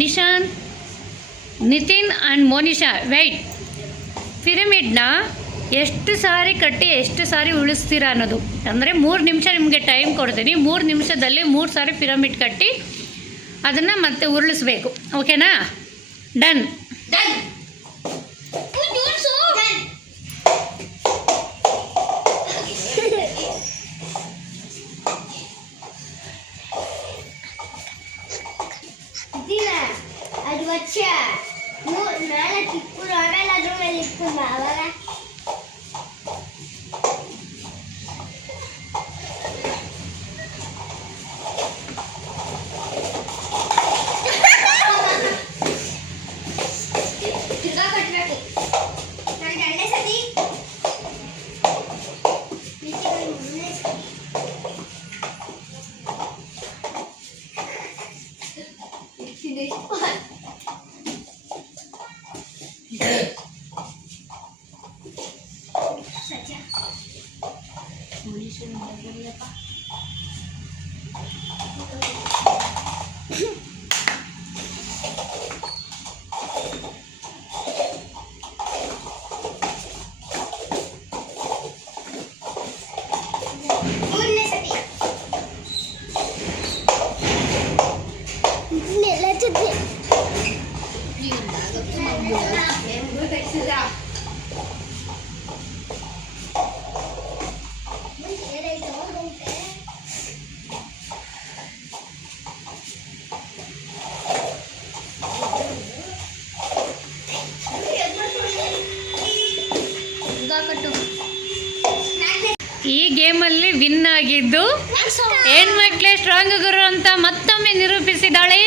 Nishan, Nitin and Monisha weight. ಪಿರಮಿಡ್ನ ಎಷ್ಟು ಸಾರಿ ಕಟ್ಟಿ ಎಷ್ಟು ಸಾರಿ ಉಳಿಸ್ತೀರಾ ಅನ್ನೋದು. ಅಂದರೆ 3 ನಿಮಿಷ ನಿಮಗೆ ಟೈಮ್ ಕೊಡ್ತೀನಿ. 3 ನಿಮಿಷದಲ್ಲಿ 3 ಸಾರಿ ಪಿರಮಿಡ್ ಕಟ್ಟಿ ಅದನ್ನು ಮತ್ತೆ ಉರುಳಿಸ್ಬೇಕು. ಓಕೆನಾ? ಡನ್. అది వచ్చా మేళ తిప్పుడు ఆవేళ అದ್ರ ಮೇಲೆ ಇಟ್ಕೊಂಡ ಅವಾಗ ತಿರ್ಗಾ ಕಟ್ಟಬೇಕು. ನಾನು ಎರಡನೇ ಸತಿ ಈ ಗೇಮಲ್ಲಿ ವಿನ್ ಆಗಿದ್ದು ಹೆಣ್ಮಕ್ಳೇ ಸ್ಟ್ರಾಂಗ್ ಗುರು ಅಂತ ಮತ್ತೊಮ್ಮೆ ನಿರೂಪಿಸಿದಾಳೆ.